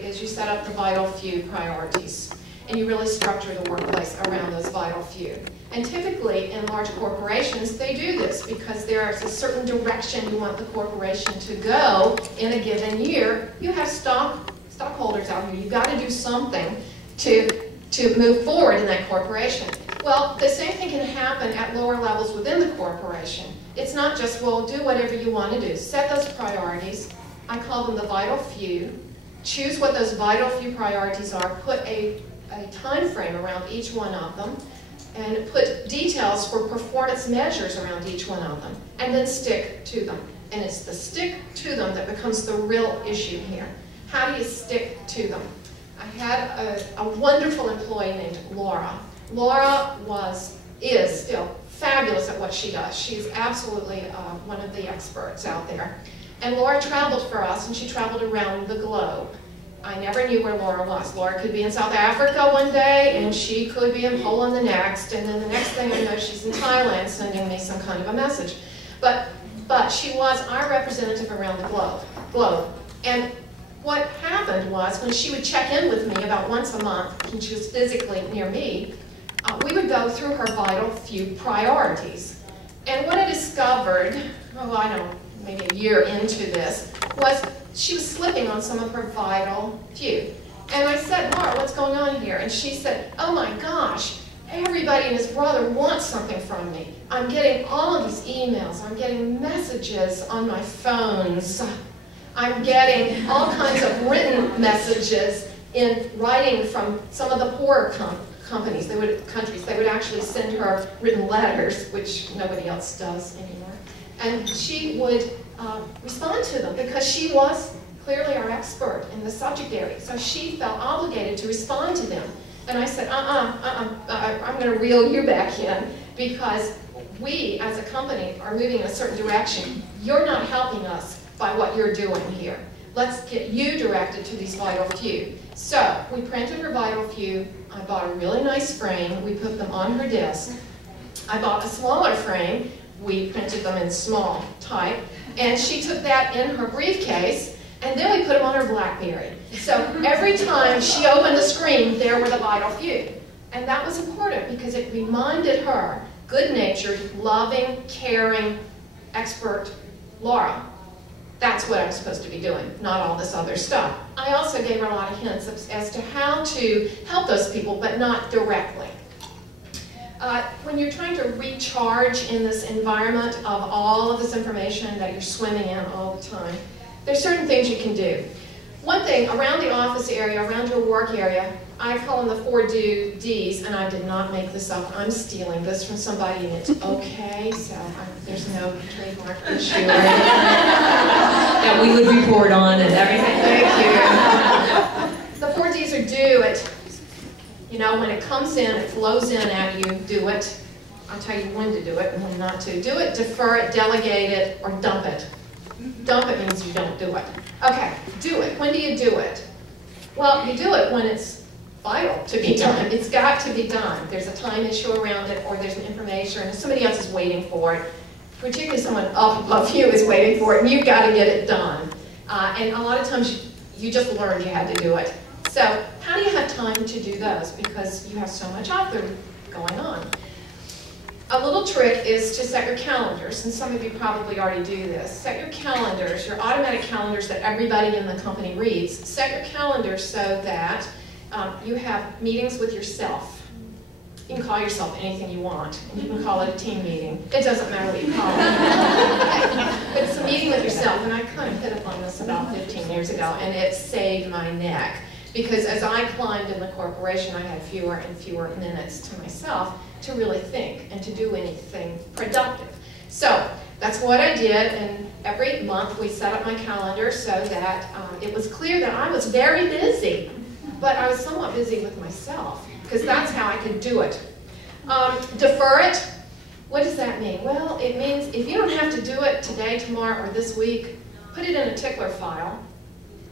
is you set up the vital few priorities, and you really structure the workplace around those vital few. And typically in large corporations, they do this because there's a certain direction you want the corporation to go in a given year. You have stockholders out here. You've got to do something to move forward in that corporation. Well, the same thing can happen at lower levels within the corporation. It's not just, well, do whatever you want to do. Set those priorities. I call them the vital few. Choose what those vital few priorities are. Put a time frame around each one of them, and put details for performance measures around each one of them, and then stick to them. And it's the stick to them that becomes the real issue here. How do you stick to them? I had a wonderful employee named Laura. Laura is still fabulous at what she does. She's absolutely one of the experts out there. And Laura traveled for us, and she traveled around the globe. I never knew where Laura was. Laura could be in South Africa one day, and she could be in Poland the next, and then the next thing I know, she's in Thailand sending me some kind of a message. But she was our representative around the globe. And what happened was, when she would check in with me about once a month, when she was physically near me, we would go through her vital few priorities. And what I discovered, maybe a year into this, was she was slipping on some of her vital few. And I said, Laura, what's going on here? And she said, oh my gosh, everybody and his brother wants something from me. I'm getting all of these emails. I'm getting messages on my phones. I'm getting all kinds of written messages in writing from some of the poorer countries. They would actually send her written letters, which nobody else does anymore. And she would respond to them because she was clearly our expert in the subject area. So she felt obligated to respond to them. And I said, I'm going to reel you back in because we as a company are moving in a certain direction. You're not helping us by what you're doing here. Let's get you directed to these vital few. So we printed her vital few. I bought a really nice frame. We put them on her desk. I bought a smaller frame. We printed them in small type. And she took that in her briefcase, and then we put them on her BlackBerry. So every time she opened the screen, there were the vital few. And that was important because it reminded her, good-natured, loving, caring, expert Laura. That's what I'm supposed to be doing, not all this other stuff. I also gave her a lot of hints as to how to help those people, but not directly. When you're trying to recharge in this environment of all of this information that you're swimming in all the time, there's certain things you can do. One thing, around the office area, around your work area, I call them the 4 Ds, and I did not make this up. I'm stealing this from somebody, and it's okay, so there's no trademark issue or anything. That we would report on and everything. Thank you. The 4 Ds are do it. You know, when it comes in, it flows in at you, do it. I'll tell you when to do it and when not to. Do it, defer it, delegate it, or dump it. Dump it means you don't do it. Okay, do it. When do you do it? Well, you do it when it's vital to be done. It's got to be done. There's a time issue around it, or there's an information, or somebody else is waiting for it. Particularly someone up above you is waiting for it, and you've got to get it done. And a lot of times you just learned you had to do it. So how do you have time to do those? Because you have so much out there going on. A little trick is to set your calendars, and some of you probably already do this. Set your calendars, your automatic calendars that everybody in the company reads. Set your calendars so that you have meetings with yourself. You can call yourself anything you want, and you can call it a team meeting. It doesn't matter what you call it. But it's a meeting with yourself, and I kind of hit upon this about 15 years ago, and it saved my neck. Because as I climbed in the corporation, I had fewer and fewer minutes to myself to really think and to do anything productive. So that's what I did, and every month we set up my calendar so that it was clear that I was very busy, but I was somewhat busy with myself, because that's how I could do it. Defer it. What does that mean? Well, it means if you don't have to do it today, tomorrow, or this week, put it in a tickler file.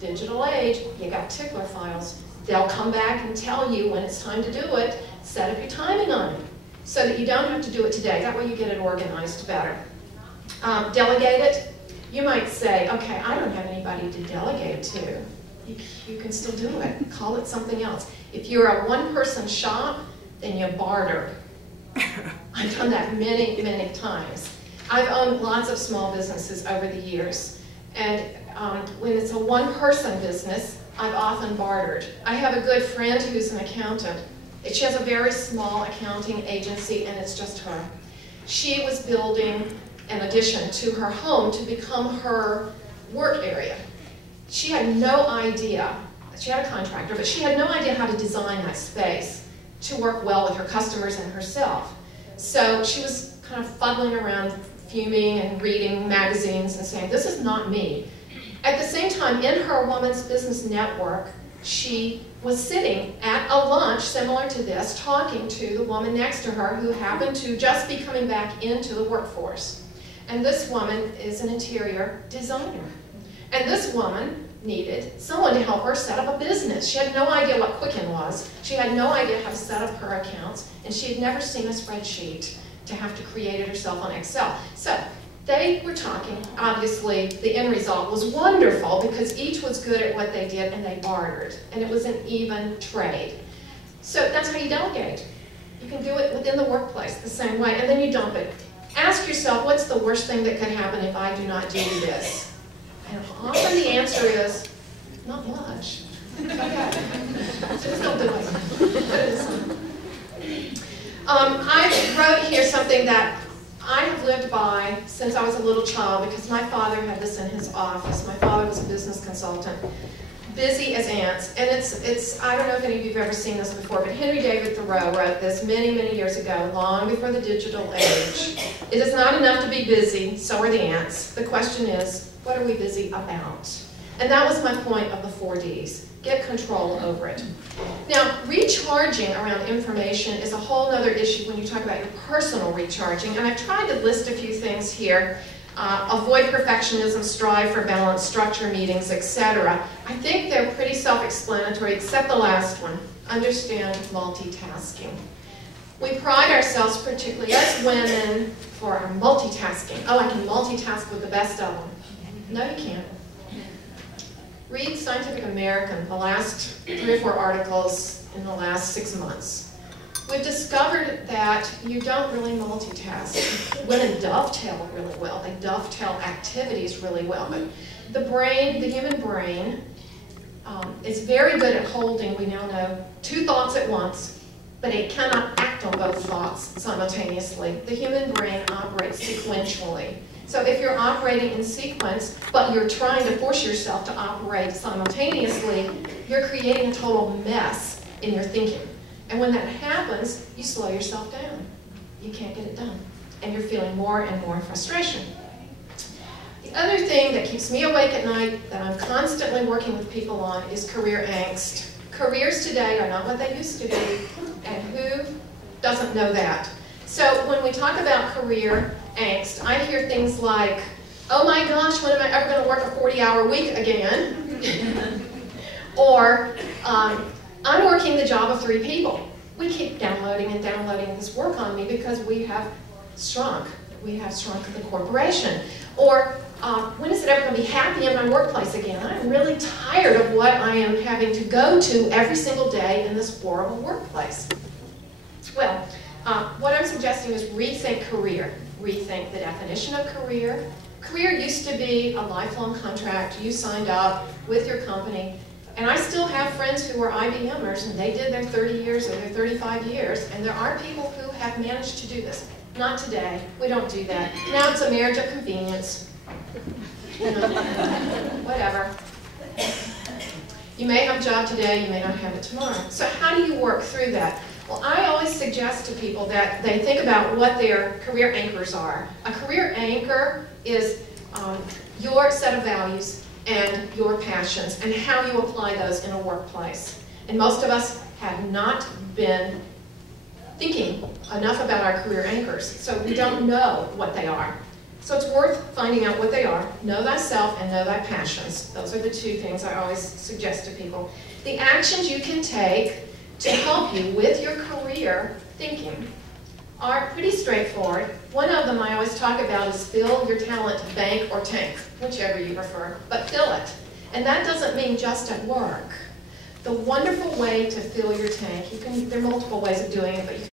Digital age, you got tickler files. They'll come back and tell you when it's time to do it. Set up your timing on it so that you don't have to do it today. That way you get it organized better. Delegate it. You might say, okay, I don't have anybody to delegate to. you can still do it. Call it something else. If you're a one-person shop, then you barter. I've done that many, many times. I've owned lots of small businesses over the years. And when it's a one-person business, I've often bartered. I have a good friend who's an accountant. She has a very small accounting agency, and it's just her. She was building an addition to her home to become her work area. She had no idea, she had a contractor, but she had no idea how to design that space to work well with her customers and herself. So she was kind of fuddling around, fuming and reading magazines and saying, this is not me. At the same time, in her Woman's Business Network, she was sitting at a lunch similar to this, talking to the woman next to her who happened to just be coming back into the workforce. And this woman is an interior designer. And this woman needed someone to help her set up a business. She had no idea what Quicken was. She had no idea how to set up her accounts, and she had never seen a spreadsheet to have to create it herself on Excel. So they were talking. Obviously, the end result was wonderful because each was good at what they did, and they bartered. And it was an even trade. So that's how you delegate. You can do it within the workplace the same way, and then you dump it. Ask yourself, what's the worst thing that could happen if I do not do this? And often the answer is, not much. Okay. Just don't do it. I wrote here something that I have lived by since I was a little child because my father had this in his office. My father was a business consultant. Busy as ants. And it's I don't know if any of you have ever seen this before, but Henry David Thoreau wrote this many, many years ago, long before the digital age. It is not enough to be busy, so are the ants. The question is, what are we busy about? And that was my point of the 4 Ds. Get control over it. Now, recharging around information is a whole other issue when you talk about your personal recharging, and I've tried to list a few things here. Avoid perfectionism, strive for balance, structure meetings, etc. I think they're pretty self-explanatory, except the last one. Understand multitasking. We pride ourselves, particularly as women, for our multitasking. Oh, I can multitask with the best of them. No, you can't. Read Scientific American, the last 3 or 4 articles in the last 6 months. We've discovered that you don't really multitask. Women dovetail really well. They dovetail activities really well. But the brain, the human brain, is very good at holding, we now know, 2 thoughts at once, but it cannot act on both thoughts simultaneously. The human brain operates sequentially. So if you're operating in sequence, but you're trying to force yourself to operate simultaneously, you're creating a total mess in your thinking. And when that happens, you slow yourself down. You can't get it done. And you're feeling more and more frustration. The other thing that keeps me awake at night that I'm constantly working with people on is career angst. Careers today are not what they used to be, and who doesn't know that? So when we talk about career angst, I hear things like, oh my gosh, when am I ever going to work a 40-hour week again? Or, I'm working the job of 3 people. We keep downloading and downloading this work on me because we have shrunk. We have shrunk the corporation. Or, when is it ever going to be happy in my workplace again? I'm really tired of what I am having to go to every single day in this horrible workplace. Well, what I'm suggesting is rethink career. Rethink the definition of career. Career used to be a lifelong contract. You signed up with your company. And I still have friends who are IBMers, and they did their 30 years or their 35 years, and there are people who have managed to do this. Not today. We don't do that. Now it's a marriage of convenience. You know, whatever. You may have a job today, you may not have it tomorrow. So how do you work through that? Well, I always suggest to people that they think about what their career anchors are. A career anchor is your set of values and your passions, and how you apply those in a workplace. And most of us have not been thinking enough about our career anchors, so we don't know what they are. So it's worth finding out what they are. Know thyself and know thy passions. Those are the 2 things I always suggest to people. The actions you can take to help you with your career thinking are pretty straightforward. One of them I always talk about is fill your talent bank or tank, whichever you prefer, but fill it. And that doesn't mean just at work. The wonderful way to fill your tank, there are multiple ways of doing it, but you